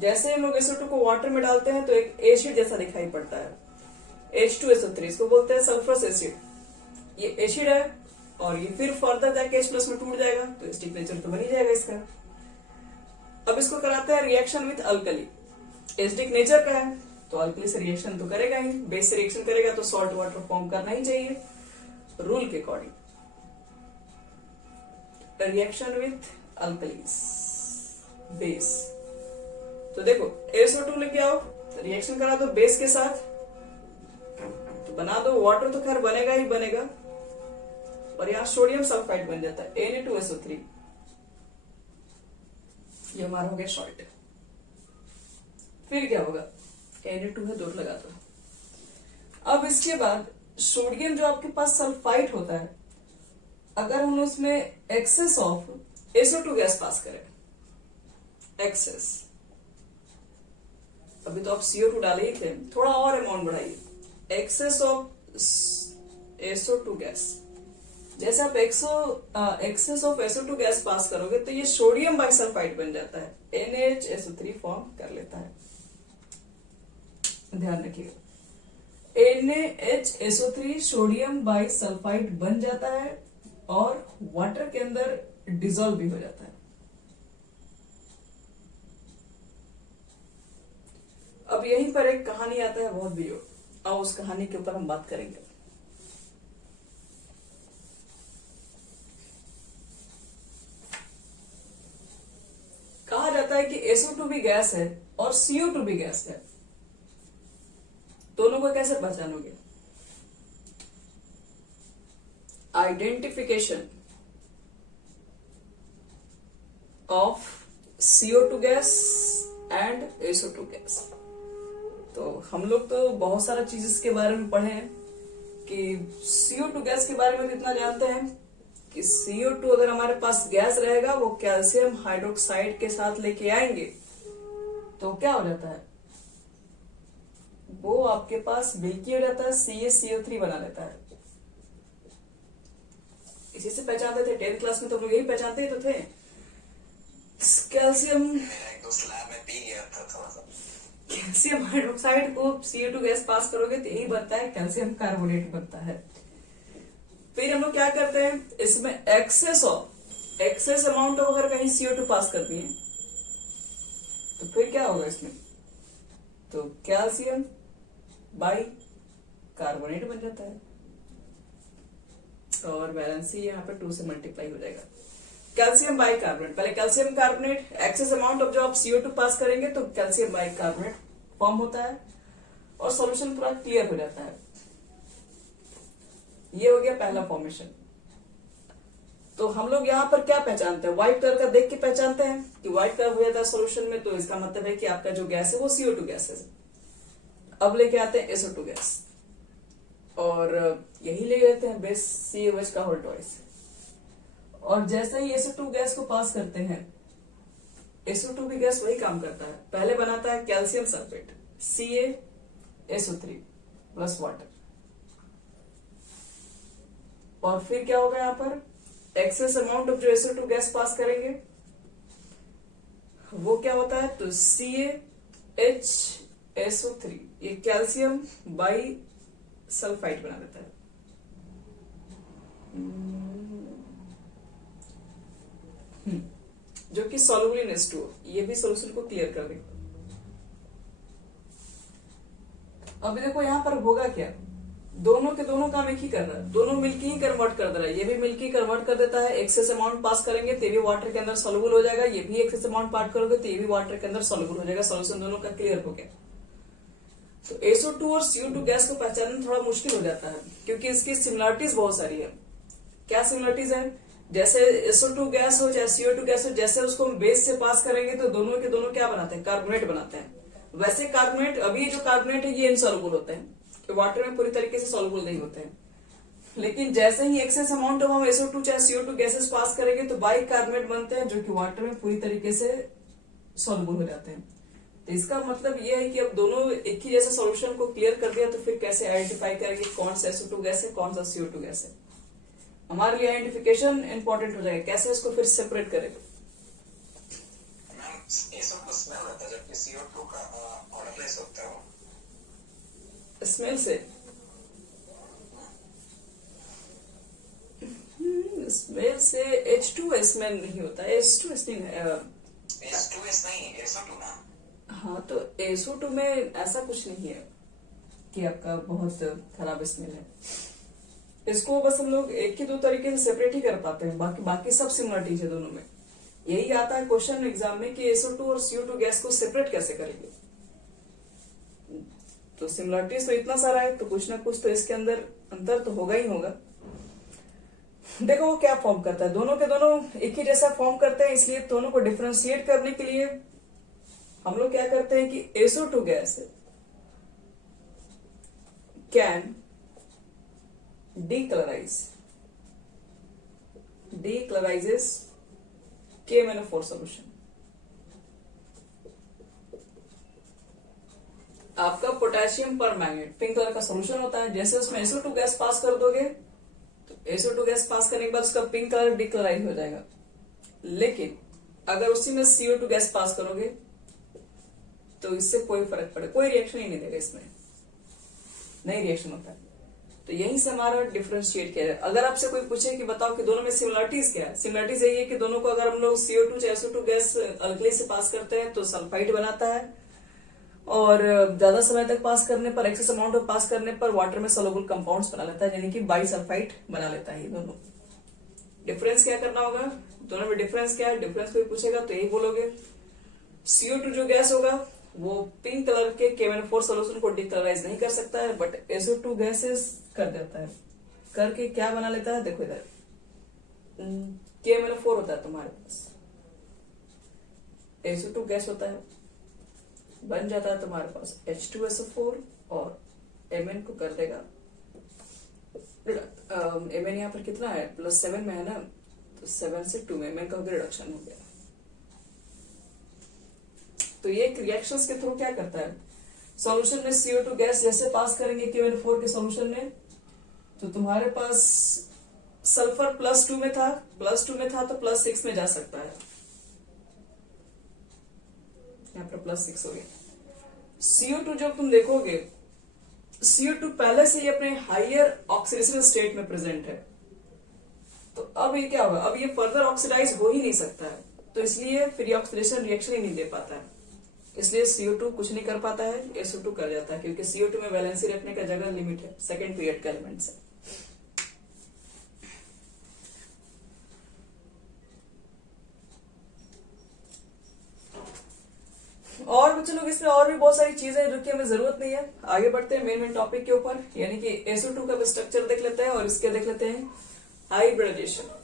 जैसे हम लोग SO2 को वाटर में डालते हैं तो एक एसिड जैसा दिखाई पड़ता है। H2SO3 इसको बोलते हैं सल्फरस एसिड। ये एसिड है और ये फिर फर्दर जाके H प्लस में टूट जाएगा तो एसिडिक नेचर तो बन ही जाएगा इसका। अब इसको कराते हैं reaction with alkali. Acidic nature का है तो तो अल्कली से रिएक्शन तो करेगा ही, बेस से रिएक्शन करेगा तो सॉल्ट वाटर फॉर्म करना ही चाहिए रूल के according. Reaction with alkalis base, तो देखो SO2 लेके आओ, रिएक्शन करा दो बेस के साथ, तो बना दो वाटर, तो खैर बनेगा ही बनेगा, और यहाँ सोडियम सल्फाइड बन जाता है Na2SO3, ये हमारा हो गया सॉल्ट। फिर क्या होगा, Na2 है, 2 लगा दो। अब इसके बाद सोडियम जो आपके पास सल्फाइड होता है, अगर हम उसमें access of SO2 gas pass करें, एक्सेस, अभी तो आप CO2 डाले ही थे, थोड़ा और अमाउंट बढ़ाइए, एक्सेस ऑफ SO2 गैस, जैसे आप access of SO2 gas pass करोगे तो ये सोडियम बाइसल्फाइड बन जाता है, NaHSO3 फॉर्म कर लेता है। ध्यान रखिएगा, NaHSO3 सोडियम बाइसल्फाइड बन जाता है और वाटर के अंदर डिसॉल्व भी हो जाता है। अब यहीं पर एक कहानी आता है बहुत भी, और उस कहानी के ऊपर हम बात करेंगे। कहा जाता है कि SO2 भी गैस है और CO2 भी गैस है, दोनों को कैसे पहचानोगे? Identification of CO2 gas and SO2 gas. तो हम लोग तो बहुत सारा चीज इसके बारे में पढ़े हैं कि CO2 गैस के बारे में तो इतना जानते हैं कि CO2 अगर हमारे पास गैस रहेगा, वो कैल्शियम हाइड्रोक्साइड के साथ लेके आएंगे तो क्या हो जाता है, वो आपके पास मिल्की हो जाता है, CaCO3 बना लेता है। इसी से पहचानते थे 10th क्लास में, तो लोग यही पहचानते ही तो थे, कैल्शियम, मेरा एक दोस्त लैब में पी गया था थोड़ा सा। कैल्शियम हाइड्रोक्साइड को CO2 गैस पास करोगे तो यही बनता है, कैल्शियम कार्बोनेट बनता है। फिर हम लोग क्या करते हैं, इसमें एक्सेस अमाउंट ऑफ अगर कहीं CO2 पास कर दिए तो फिर क्या होगा इसमें, तो कैल्शियम बाई कार्बोनेट बन जाता है, और वैलेंसी यहाँ पे 2 से मल्टीप्लाई हो जाएगा। कैल्शियम बाई कार्बोनेट, पहले calcium carbonate, excess amount of जो आप CO2 पास करेंगे तो कैल्शियम बाई कार्बोनेट फॉर्म होता है और सॉल्यूशन पूरा क्लियर हो जाता है। ये हो गया पहला फॉर्मेशन। तो हम लोग यहाँ पर क्या पहचानते हैं, व्हाइट कलर का देख के पहचानते हैं कि व्हाइट कलर हो जाता है सोल्यूशन में, तो इसका मतलब है कि आपका जो गैस है वो CO2 गैस है। अब लेके आते हैं SO2 गैस, और यही ले लेते हैं बेस CaOH का होल ट्वाइस, और जैसे ही SO2 गैस को पास करते हैं, SO2 भी गैस वही काम करता है, पहले बनाता है calcium sulphate CaSO3 plus water, और फिर क्या होगा यहाँ पर, एक्सेस अमाउंट ऑफ जो SO2 गैस पास करेंगे वो क्या होता है, तो CaHSO3 ये कैल्शियम बाई सल्फाइड बना देता है। जो कि सॉल्युबल इन H2O, ये भी सोल्यूशन को क्लियर कर देगा। अभी देखो यहाँ पर होगा क्या, दोनों के दोनों काम एक ही कर रहा है, दोनों मिल्की ही कन्वर्ट कर दे रहा है, ये भी मिल्की कन्वर्ट कर देता है, एक्सेस अमाउंट पास करेंगे तो ये भी वाटर के अंदर सॉल्युबल हो जाएगा, ये भी एक्सेस अमाउंट पास करोगे तो ये भी वाटर के अंदर सॉल्युबल हो जाएगा, सॉल्यूशन दोनों का क्लियर हो गया। तो SO2 और CO2 गैस को पहचानना थोड़ा मुश्किल हो जाता है क्योंकि इसकी सिमिलरिटीज बहुत सारी है। क्या सिमिलरिटीज है, जैसे SO2 गैस हो चाहे CO2 गैस हो, जैसे उसको हम बेस से पास करेंगे तो दोनों के दोनों क्या बनाते हैं, कार्बोनेट बनाते हैं। वैसे कार्बोनेट, अभी जो कार्बोनेट है ये इनसॉल्युबल होते हैं, वाटर में पूरी तरीके से सॉल्युबल नहीं होते हैं, लेकिन जैसे ही एक्सेस अमाउंट ऑफ हम SO2 चाहे CO2 गैसेस पास करेंगे तो बाई कार्बोनेट बनते हैं जो कि वाटर में पूरी तरीके से सॉल्युबल हो जाते हैं। तो इसका मतलब ये है कि अब दोनों एक ही जैसे सॉल्यूशन को क्लियर कर दिया तो फिर कैसे आइडेंटिफाई करेंगे कौन सा SO2 गैस है कौन सा CO2 गैस है। हमारे लिए आइडेंटिफिकेशन इंपॉर्टेंट हो जाएगा, कैसे इसको फिर सेपरेट करेंगे। मैम SO2 स्मेल आता है जबकि CO2 का ऑर्डरलेस होता है वो। स्मेल से स्मेल से H2 स्मेल नहीं होता है, H2S नहीं है, H2S नहीं, SO2 ना। हाँ, तो SO2 में ऐसा कुछ नहीं है कि आपका बहुत खराब स्मेल है। इसको बस हम लोग एक ही दो तरीके से सेपरेट ही कर पाते हैं, बाकी बाकी सब सिमिलरिटीज है दोनों में। यही आता है क्वेश्चन एग्जाम में कि SO2 और CO2 गैस को सेपरेट कैसे करेंगे। तो सिमिलरिटीज तो इतना सारा है, तो कुछ ना कुछ तो इसके अंदर अंतर तो होगा ही होगा। देखो वो क्या फॉर्म करता है, दोनों के दोनों एक ही जैसा फॉर्म करते हैं, इसलिए दोनों को डिफ्रेंशिएट करने के लिए हम लोग क्या करते हैं कि SO2 gas can decolorizes KMnO4 solution। आपका पोटेशियम पर मैग्नेट पिंक कलर का सोल्यूशन होता है, जैसे उसमें SO2 गैस पास कर दोगे तो SO2 गैस पास करने के बाद उसका पिंक कलर डिकलराइज हो जाएगा। लेकिन अगर उसी में CO2 गैस पास करोगे तो इससे कोई फर्क पड़े, कोई रिएक्शन ही नहीं देगा, इसमें नहीं रिएक्शन होता है। तो यहीं से हमारा डिफरेंशिएट किया जाए। अगर आपसे कोई पूछे कि बताओ कि दोनों में सिमिलरिटीज क्या है, सिमिलरिटीज यही है कि दोनों को अगर हम लोग CO2 या SO2 गैस अल्कली से पास करते हैं तो सल्फाइड बनाता है, और ज्यादा समय तक पास करने पर, एक्सेस अमाउंट ऑफ पास करने पर वाटर में सोलुबल कंपाउंड्स बना लेता है, यानी कि बाइसल्फाइड बना लेता है। ये दोनों डिफरेंस क्या करना होगा, दोनों में डिफरेंस क्या है, डिफरेंस कोई पूछेगा तो यही बोलोगे। CO2 जो गैस होगा वो पिंक कलर के KMnO4 सोल्यूशन को डिकलराइज नहीं कर सकता है, बट SO2 गैसेस कर देता है। करके क्या बना लेता है, देखो इधर KMnO4 होता है तुम्हारे पास, SO2 गैस होता है, बन जाता है तुम्हारे पास H2SO4, और Mn को कर देगा Mn यहाँ पर कितना है, +7 में है ना, तो 7 से 2 में Mn का रिडक्शन हो गया। तो ये रिएक्शंस के थ्रू क्या करता है, सॉल्यूशन में CO2 गैस जैसे पास करेंगे KMnO4 के सॉल्यूशन में, तो तुम्हारे पास सल्फर +2 में था, तो +6 में जा सकता है, यहाँ पर +6 हो गया। CO2 जब तुम देखोगे, CO2 पहले से ही अपने हायर ऑक्सीडेशन स्टेट में प्रेजेंट है, तो अब ये क्या होगा, अब ये फर्दर ऑक्सीडाइज हो ही नहीं सकता है, तो इसलिए फिर ऑक्सीडेशन रिएक्शन ही नहीं दे पाता है, इसलिए CO2 कुछ नहीं कर पाता है, SO2 कर जाता है, क्योंकि CO2 में वैलेंसी रखने का जगह लिमिट है, सेकेंड पीरियड का एलिमेंट है। और बच्चे लोग इसमें और भी बहुत सारी चीजें हैं जो कि हमें जरूरत नहीं है। आगे बढ़ते हैं मेन टॉपिक के ऊपर, यानी कि SO2 का स्ट्रक्चर देख लेते हैं और इसके देख लेते हैं हाइब्रिडाइजेशन।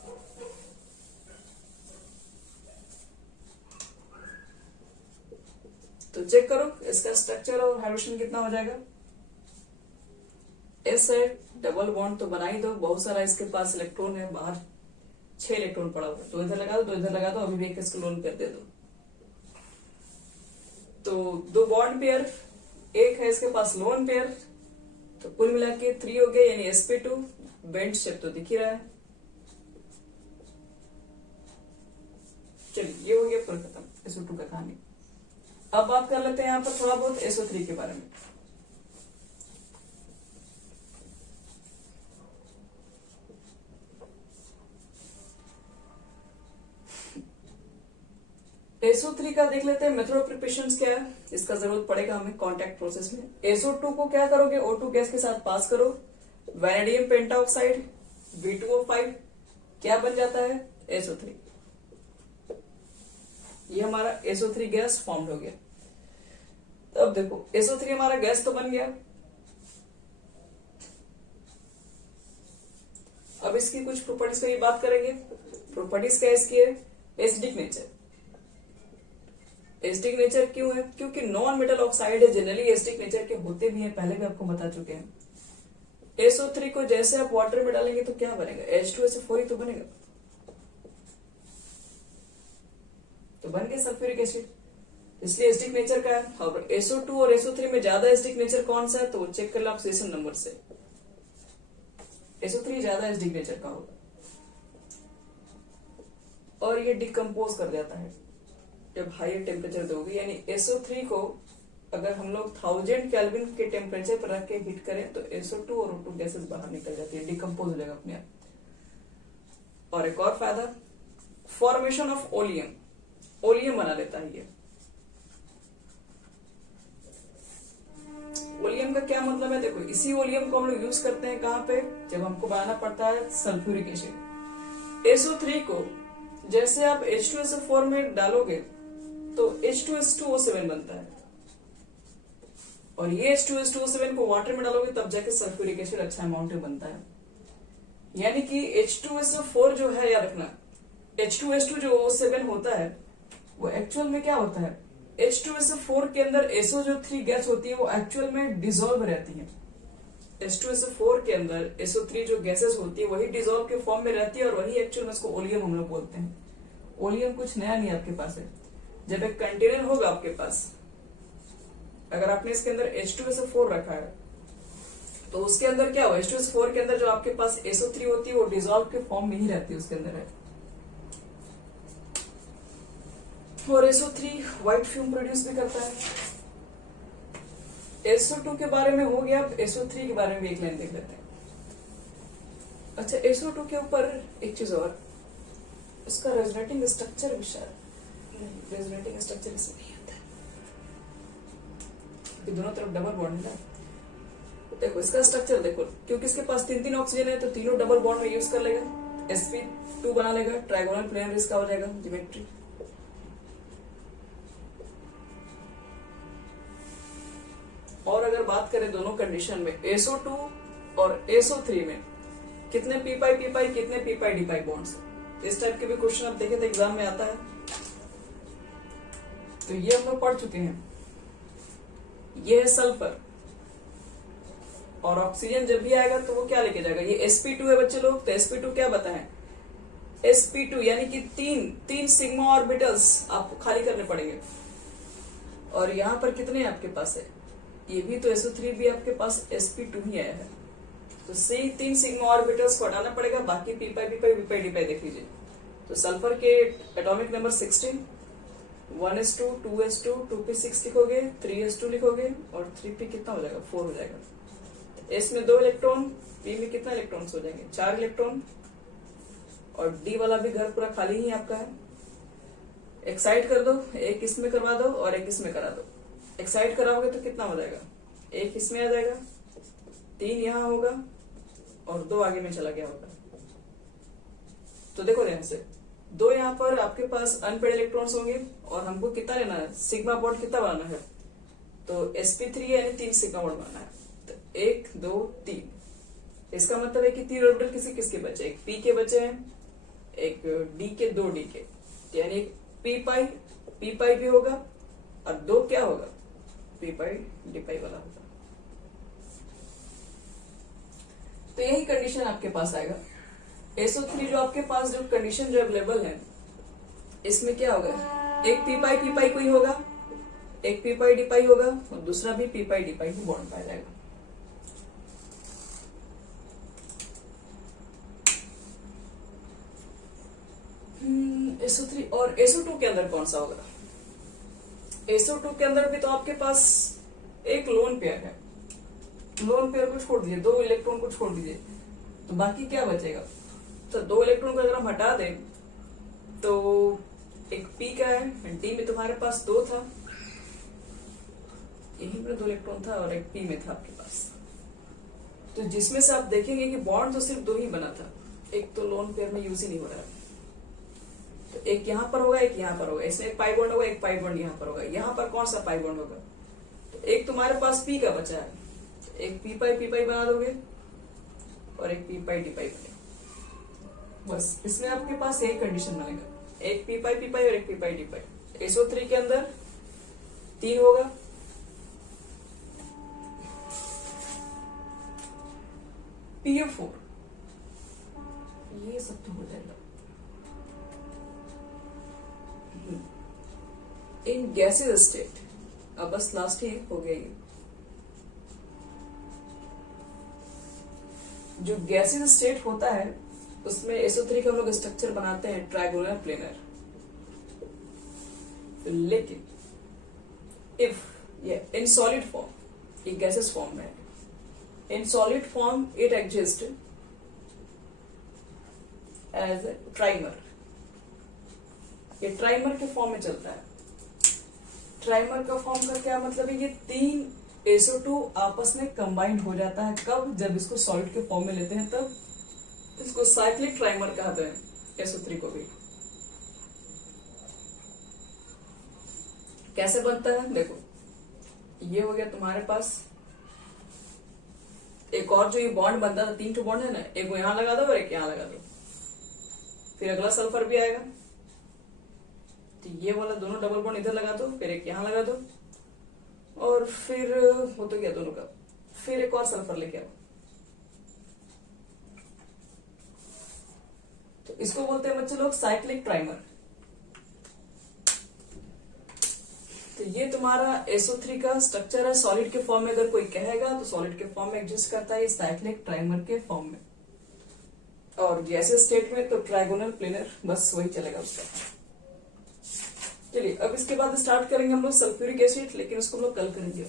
तो चेक करो इसका स्ट्रक्चर और हाइब्रिडेशन कितना हो जाएगा। S है, डबल बॉन्ड तो बना ही दो, बहुत सारा इसके पास इलेक्ट्रॉन है, बाहर 6 इलेक्ट्रॉन पड़ा हुआ है, तो इधर लगा दो, तो इधर लगा दो, अभी भी एक इसको लोन कर दे दो। तो 2 बॉन्ड पेयर, एक है इसके पास लोन पेयर, तो कुल मिला के 3 हो गए, यानी sp2 बेंड शेप तो दिख ही रहा है। चलिए ये हो गया पूरा खत्म SO2 का कहानी। अब बात कर लेते हैं यहाँ पर थोड़ा बहुत SO3 के बारे में। SO3 का देख लेते हैं मेथड ऑफ प्रिपरेशन क्या है, इसका जरूरत पड़ेगा हमें कांटेक्ट प्रोसेस में। SO2 को क्या करोगे, O2 गैस के साथ पास करो, वैनेडियम पेंटाऑक्साइड V2O5 क्या बन जाता है, SO3। ये हमारा SO3 गैस फॉर्म हो गया। अब देखो SO3 हमारा गैस तो बन गया, अब इसकी कुछ प्रॉपर्टीज पर बात करेंगे। प्रॉपर्टीज क्या इसकी है, एसिडिक नेचर। एसिडिक नेचर क्यों है, क्योंकि नॉन मेटल ऑक्साइड है, जनरली एसिडिक नेचर के होते भी हैं, पहले भी आपको बता चुके हैं। SO3 को जैसे आप वाटर में डालेंगे तो क्या बनेगा, H2SO4 ही तो बनेगा, तो बन गया सल्फ्यूरिक एसिड, इसलिए एसिडिक नेचर का है। और SO2 और SO3 में ज्यादा एसिडिक नेचर कौन सा है, तो वो चेक कर लो ऑक्सीडेशन नंबर से, SO3 ज्यादा एसिडिक नेचर का होगा, और ये डिकम्पोज कर जाता है जब हायर टेम्परेचर दोगे। यानी SO3 को अगर हम लोग 1000 केल्विन के टेम्परेचर पर रख के हीट करें तो SO2 और O2 गैसेस बाहर निकल जाती है, डिकम्पोज हो जाएगा अपने आप। और एक और फायदा, फॉर्मेशन ऑफ ओलियम, ओलियम बना लेता है ये। ओलियम का क्या मतलब है? देखो, इसी ओलियम को हम लोग यूज करते हैं कहाँ पे? जब हमको बनाना पड़ता है सल्फ्यूरिक एसिड। SO3 को जैसे आप H2SO4 में डालोगे तो H2S2O7 बनता है, और ये H2S2O7 को वाटर में डालोगे तब जाके सल्फ्यूरिक एसिड अच्छा अमाउंट में बनता है। यानी कि H2SO4 जो है, याद रखना, H2S2 जो O7 होता है वो एक्चुअल में क्या होता है? H2SO4 के अंदर SO जो 3 गैस होती है वो एक्चुअल में डिसॉल्व रहती है। H2SO4 के अंदर SO3 जो गैसेस होती है वही डिसॉल्व के फॉर्म में रहती है, और वही एक्चुअल में इसको ओलियम हम लोग बोलते हैं। ओलियम कुछ नया नहीं आपके पास है। जब एक कंटेनर होगा आपके पास, अगर आपने इसके अंदर H2SO4 रखा है तो उसके अंदर क्या हो? H2SO4 के अंदर जो आपके पास SO3 होती है वो डिसॉल्व के फॉर्म में ही रहती है, उसके अंदर है। और SO3 व्हाइट फ्यूम प्रोड्यूस भी करता है। SO2 के बारे में हो गया, अब SO3 के बारे में एक लाइन देख लेते हैं। अच्छा, SO2 के ऊपर एक चीज और, इसका रेजोनेटिंग स्ट्रक्चर भी शायद नहीं, रेजोनेटिंग स्ट्रक्चर इसमें नहीं आता है, क्योंकि दोनों तरफ डबल बॉन्ड है ना। देखो इसका स्ट्रक्चर देखो, क्योंकि इसके पास 3 ऑक्सीजन है तो तीनों डबल बॉन्ड में यूज कर लेगा, sp2 बना लेगा, ट्राइगोनल प्लेनर इसका हो जाएगा ज्योमेट्री। और अगर बात करें दोनों कंडीशन में, SO2 और SO3 में कितने पी पाई कितने पी पाई डी पाई बॉन्ड्स, इस टाइप के भी क्वेश्चन आप देखें तो एग्जाम में आता है। तो ये हम लोग पढ़ चुके हैं। ये है सल्फर, और ऑक्सीजन जब भी आएगा तो वो क्या लेके जाएगा? ये sp2 है बच्चे लोग, तो sp2 क्या बताएं? sp2 यानी कि तीन सिग्मा ऑर्बिटल्स आपको खाली करने पड़ेंगे, और यहाँ पर कितने आपके पास है? ये भी तो SO3 भी आपके पास sp2 ही आया है, तो सही 3 सिग्मा ऑर्बिटल्स को हटाना पड़ेगा, बाकी पी पाई डी पाई देख लीजिए। तो सल्फर के atomic number 16, 1s2, 2s2, 2p6 लिखोगे, 3s2 लिखोगे, और 3p कितना हो जाएगा? 4 हो जाएगा। S में 2 इलेक्ट्रॉन, P में कितना इलेक्ट्रॉन्स हो जाएंगे? 4 इलेक्ट्रॉन, और D वाला भी घर पूरा खाली ही आपका है। एक्साइड कर दो, एक इसमें करवा दो और एक इसमें करा दो। एक्साइड कराओगे तो कितना हो जाएगा? एक इसमें आ जाएगा, 3 यहाँ होगा, और 2 आगे में चला गया होगा। तो देखो ध्यान से, 2 यहाँ पर आपके पास अनपेड इलेक्ट्रॉन्स होंगे, और हमको कितना लेना है? सिग्मा बॉन्ड कितना बनाना है? तो sp3 यानी 3 सिग्मा बॉन्ड बनाना है। तो 1 2 3, इसका मतलब है कि 3 ऑर्बिटल किसके बचे? एक p के बचे हैं, एक d के, 2 d के, यानी एक p पाई भी होगा, और 2 क्या होगा? p पाई d पाई वाला होगा। तो यही कंडीशन आपके पास आएगा। SO3 जो आपके पास जो कंडीशन जो अवेलेबल है, इसमें क्या होगा? एक p पाई कोई होगा, एक p पाई d पाई होगा, और दूसरा भी p पाई d पाई ही बॉन्ड पाया जाएगा। SO3 और SO2 के अंदर कौन सा होगा? SO2 के अंदर भी तो आपके पास एक लोन पेयर है। लोन पेयर को छोड़ दीजिए, 2 इलेक्ट्रॉन को छोड़ दीजिए, तो बाकी क्या बचेगा? तो 2 इलेक्ट्रॉन को अगर हम हटा दें तो एक P का है, D में तुम्हारे पास 2 था, यहीं पर 2 इलेक्ट्रॉन था, और एक P में था आपके पास। तो जिसमें से आप देखेंगे कि बॉन्ड तो सिर्फ 2 ही बना था, एक तो लोन पेयर में यूज ही नहीं हो रहा है। तो एक यहाँ पर होगा, एक यहाँ पर होगा, इसमें एक पाई बॉन्ड होगा, एक पाई बॉन्ड यहाँ पर होगा। यहाँ पर कौन सा पाई बॉन्ड होगा? तो एक तुम्हारे पास P का बचा है, एक p पाई बना दोगे, और एक p पाई d पाई बनेगा। बस इसमें आपके पास एक कंडीशन बनेगा, एक p पाई और एक p पाई d पाई। SO3 के अंदर 3 होगा, PO4, ये सब तो हो जाएगा। इन गैसेस स्टेट, अब बस लास्ट ही हो गया ये। जो गैसेस स्टेट होता है उसमें SO3 का हम लोग स्ट्रक्चर बनाते हैं ट्राइगोनल प्लेनर। लेकिन इफ ये इन सॉलिड फॉर्म, ये गैसेस फॉर्म में है, in solid form it exist as trimer. ये ट्राइमर के फॉर्म में चलता है। ट्राइमर का फॉर्म का क्या मतलब है? ये 3 SO2 आपस में कंबाइंड हो जाता है कब? जब इसको सॉलिड के फॉर्म में लेते हैं तब। इसको साइक्लिक ट्राइमर कहते हैं, SO3 को भी। कैसे बनता है देखो, ये हो गया तुम्हारे पास। एक और जो ये बॉन्ड बनता था, 3 बॉन्ड है ना, एक को यहां लगा दो और एक यहां लगा दो, फिर अगला सल्फर भी आएगा। तो ये वाला दोनों डबल बॉन्ड इधर लगा दो, फिर एक यहां लगा दो, और फिर हो तो गया दोनों का। फिर एक और सल्फर लेके आओ। तो इसको बोलते हैं बच्चे लोग साइक्लिक ट्राइमर। तो ये तुम्हारा SO3 का स्ट्रक्चर है। सॉलिड के फॉर्म में अगर कोई कहेगा तो सॉलिड के फॉर्म में एग्जिस्ट करता है, साइक्लिक ट्राइमर के फॉर्म में। और गैसेस स्टेट में तो ट्राइगोनल प्लेनर, बस वही चलेगा उसका। चलिए अब इसके बाद स्टार्ट करेंगे हम लोग सल्फ्यूरिक एसिड, लेकिन उसको हम लोग कल करेंगे।